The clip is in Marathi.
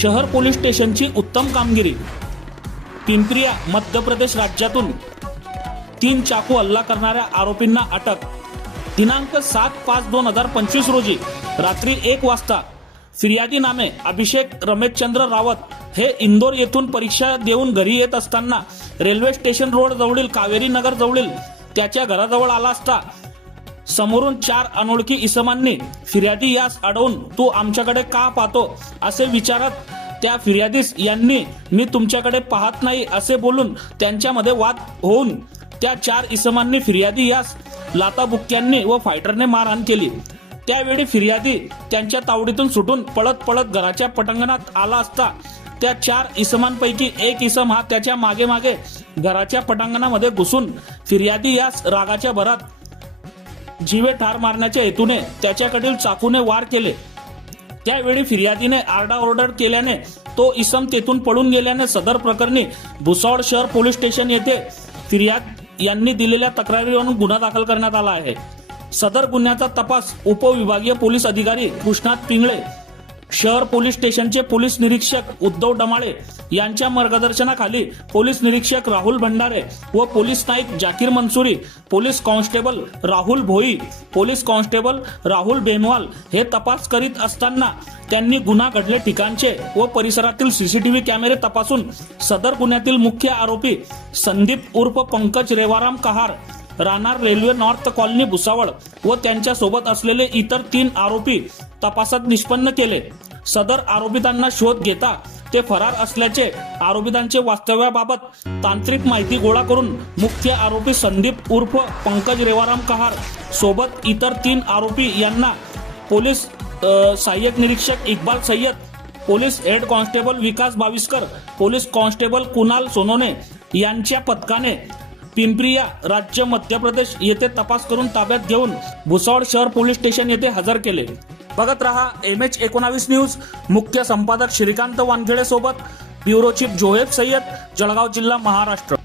शहर पोलीस स्टेशनची उत्तम कामगिरी. पिंपरिया मध्य प्रदेश राज्यातून तीन चाकू हल्ला करणाऱ्या आरोपींना अटक. दिनांक सात पाच दोन हजार पंचवीस रोजी रात्री एक वाजता फिर्यादी नामे अभिषेक रमेशचंद्र रावत हे इंदोर येथून परीक्षा देऊन घरी येत असताना रेल्वे स्टेशन रोड जवळील कावेरी नगर जवळील त्याच्या घराजवळ आला असता समोरून चार अनोळखी इसमांनी फिर्यादी यास अडवून तू आमच्याकडे का पाहतो? असे विचारत त्या फिर्यादीस यांनी मी तुमच्याकडे पाहत नाही असे बोलून त्यांच्यामध्ये वाद होऊन त्या चार इसमांनी फिर्यादी यास लाताबुक्क्यांनी व फायटरने मारहाण केली. त्यावेळी फिर्यादी त्यांच्या तावडीतून सुटून पळत पळत घराच्या पटांगणात आला असता त्या चार इसमांपैकी एक इसम हा त्याच्यामागे मागे घराच्या पटांगणामध्ये घुसून फिर्यादी यास रागाच्या भरात जीवे ठार मारण्याच्या हेतूने त्याच्याकडील चाकूने वार केले. त्यावेळी फिर्यादीने आरडाओरडा केल्याने तो इसम तेथून पळून गेल्याने सदर प्रकरणी भुसावळ शहर पोलीस स्टेशन येथे फिर्याद यांनी दिलेल्या तक्रारीवरून गुन्हा दाखल करण्यात आला आहे. सदर गुन्ह्याचा तपास उपविभागीय पोलीस अधिकारी कृष्णात पिंगळे शहर पोलीस स्टेशनचे पोलीस निरीक्षक उद्धव डमाळे यांच्या मार्गदर्शनाखाली पोलीस निरीक्षक राहुल भंडारे व police Naik Zakir Mansuri police constable Rahul Bhoi police constable Rahul Benwal हे तपास करीत असताना त्यांनी गुन्हा घडले ठिकाणचे व परिसरातील सीसीटीव्ही कॅमेरे तपासून सदर गुन्ह्यातील मुख्य आरोपी संदीप उर्फ पंकज रेवाराम कहार राहणार रेल्वे नॉर्थ कॉलनी भुसावळ व त्यांच्यासोबत असलेले इतर तीन आरोपी तपासात निष्पन्न केले. सदर आरोपितांना शोध घेता ते फरार असल्याचे आरोपितांचे वास्तव्याबाबत तांत्रिक माहिती गोळा करून मुख्य आरोपी संदीप उर्फ पंकज रेवाराम कहार सोबत इतर तीन आरोपी यांना पोलीस सहाय्यक निरीक्षक Iqbal Sayyed police head constable Vikas Baviskar police constable Kunal Sonone यांच्या पथकाने पिंपरिया राज्य मध्य प्रदेश येथे तपास करून ताब्यात घेऊन भुसावळ शहर पोलीस स्टेशन येथे हजर केले. बघत रहा एम एच एकोणावीस न्यूज. मुख्य संपादक श्रीकांत वानखेडे सोबत ब्युरो चीफ जोहेब सय्यद जळगाव जिल्हा महाराष्ट्र.